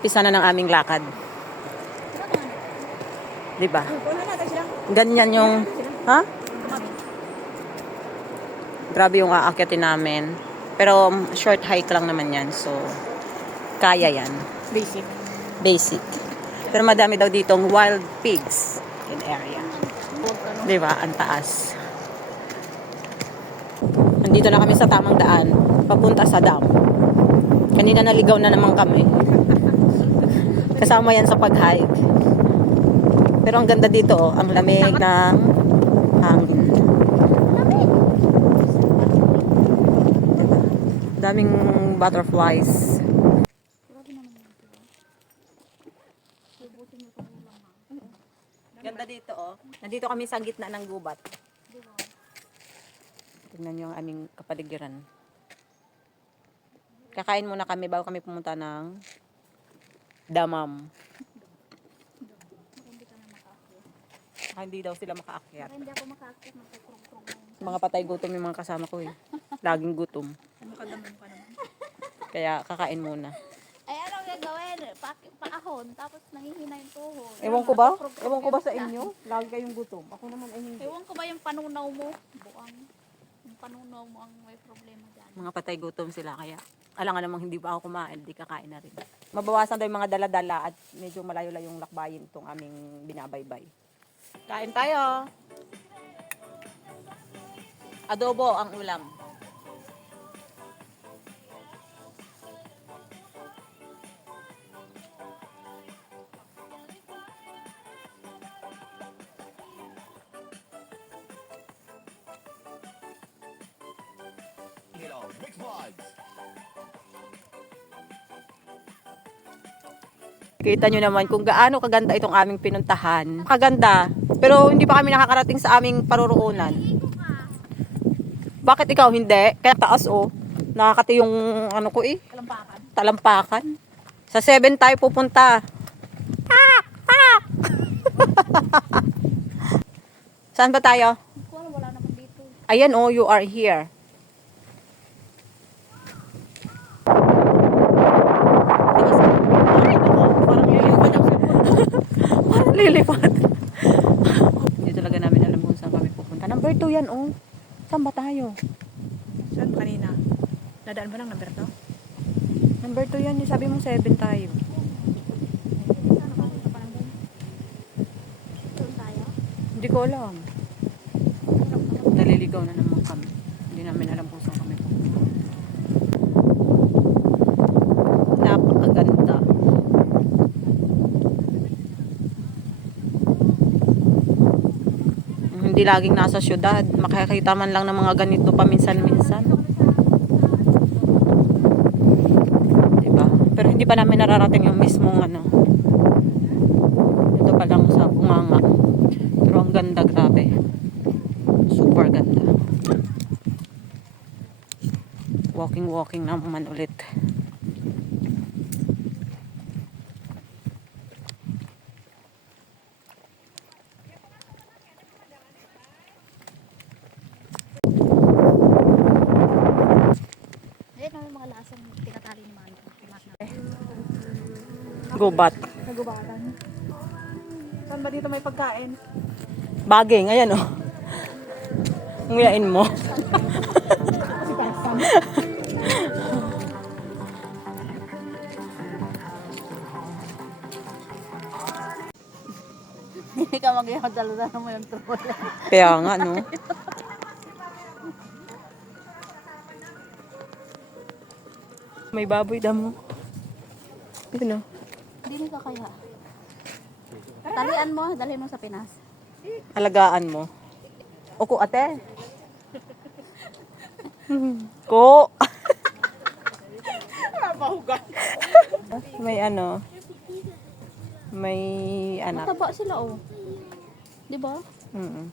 Pisa na ng aming lakad. Diba? Ganyan yung... Ha? Grabe yung aakyatin namin. Pero short hike lang naman yan. So, kaya yan. Basic. Basic. Pero madami daw ditong wild pigs in area. Diba? Ang taas. Nandito na kami sa tamang daan. Papunta sa dam. Kanina naligaw na naman kami. Kasama yan sa pag-hike. Pero ang ganda dito, oh, ang lamig ng hangin. Daming butterflies. Ganda dito, oh. Nandito kami sa gitna ng gubat. Tingnan niyo ang aming kapaligiran. Kakain muna kami bago kami pumunta ng Damam. Hindi daw sila makaakyat. Hindi ako makaakyat, magkukrong-krong. Mga patay gutom yung mga kasama ko eh. Laging gutom. Makadamam ka naman. Kaya kakain muna. Ay, anong gagawin? Paahon, tapos nangihina yung tuhod. Ewan ko ba? Ewan ko ba sa inyo? Lagi kayong gutom. Ako naman ay hindi. Ewan ko ba yung panunaw mo? Buang. Yung panunaw mo ang may problema dyan. Mga patay gutom sila kaya alangan namang hindi pa ako kumain, di kakain na rin. Mabawasan daw yung mga dala-dala at medyo malayo-layong lakbayin itong aming binabaybay. Kain tayo! Adobo ang ulam. Kita nyo naman kung gaano kaganda itong aming pinuntahan. Kaganda, pero hindi pa kami nakakarating sa aming paruroonan. Bakit ikaw hindi? Kaya taas oh. Nakakati yung ano ko eh. Talampakan. Talampakan. Sa 7 tayo pupunta. Saan ba tayo? Wala naman dito. Ayan oh, you are here. Parang lilipad. Hindi talaga namin alam kung saan kami pupunta. Number 2 yan oh. Saan ba tayo? Saan kanina? Nadaan ba ng number to? Number 2 yan. Sabi mo 7 tayo. Doon tayo? Hindi ko alam. Naliligaw na naman kami. Hindi namin alam kung saan kami pupunta. Napakaganda. Hindi laging nasa syudad. Makakita man lang ng mga ganito paminsan-minsan. Diba? Pero hindi pa namin nararating yung mismong ano. Ito pa lang sa bunganga. Pero ang ganda, grabe. Super ganda. Walking naman ulit. Ayan ang mga lasang tinatali ni Mano. Gubat. Nagubatan. Saan ba dito may pagkain? Baging, ayan oh. Nguyain mo. Si Pasam. Hindi ka mag-ihaw-daludan mo yung troll. Kaya nga, no? May baboy damo. Yun, no? Hindi ka kaya. Talian mo, dalhin mo sa Pinas. Alagaan mo. Oku, ate. Ko. May ano. May anak. Mataba sila oh. Di ba? Mm-mm.